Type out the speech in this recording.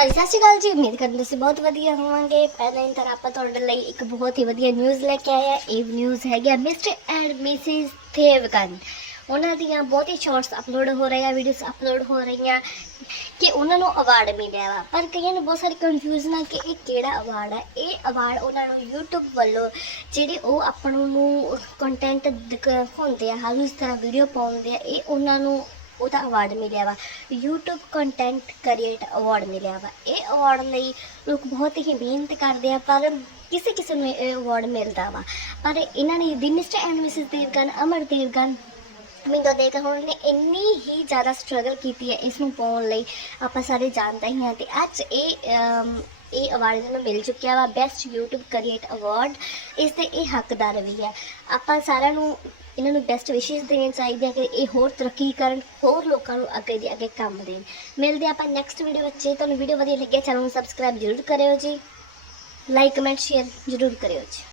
हाँ जी, सत श्री अकाल जी। उम्मीद करते तुसीं बहुत वधिया होवोगे। पहले दिन तरह आपां तुहाडे लई एक बहुत ही वधिया न्यूज़ लैके आए हैं। ये न्यूज़ है मिस्टर एंड मिसिज देवगन। उन्हां दियां बहुत ही शॉर्ट्स अपलोड हो रही हैं, वीडियोज़ अपलोड हो रही हैं कि उन्होंने अवार्ड मिले वा। पर कईयां नूं बहुत सारी कन्फ्यूजन है कि ये किहड़ा अवार्ड है। ये अवार्ड उन्होंने यूट्यूब वालों जिहड़े ओह आपां नूं कंटेंट दिखाउंदे आ, हर रोज़ तरह वीडियो पाउंदे आ, ये उन्होंने ਉਹਦਾ अवार्ड मिले वा। यूट्यूब कंटेंट क्रिएट अवार्ड मिले वा। ये अवार्ड लई लोग बहुत ही मेहनत करते हैं, पर किसी किसी नूं ये अवार्ड मिलता वा। पर इन्हां ने दी मिस्टर एंड मिसिज देवगन, अमर देवगन मिंदो देवगन उन्होंने इन्नी ही ज़्यादा स्ट्रगल की है इसनूं पाउण लई। आपां सारे जानते ही हैं। तो अज ये अवार्ड इन्होंने मिल चुकिया वा, बेस्ट यूट्यूब क्रिएट अवार्ड। इसके ये हकदार भी है। आपां सारिਆਂ ਨੂੰ ਇਹਨਾਂ ਨੂੰ ਬੈਸਟ ਵਿਸ਼ੇਸ ਦੇਣੇ ਚਾਹੀਦੇ ਆ ਕਿ ਇਹ ਹੋਰ ਤਰੱਕੀ ਕਰਨ, ਹੋਰ ਲੋਕਾਂ ਨੂੰ ਅੱਗੇ ਦੇ ਅੱਗੇ ਕੰਮ ਦੇਣ। ਮਿਲਦੇ ਆਪਾਂ ਨੈਕਸਟ ਵੀਡੀਓ ਵਿੱਚ। ਤੁਹਾਨੂੰ ਵੀਡੀਓ ਵਧੀਆ ਲੱਗਿਆ ਚੈਨਲ ਨੂੰ ਸਬਸਕ੍ਰਾਈਬ ਜ਼ਰੂਰ ਕਰਿਓ ਜੀ, ਲਾਈਕ ਕਮੈਂਟ ਸ਼ੇਅਰ ਜ਼ਰੂਰ ਕਰਿਓ ਜੀ।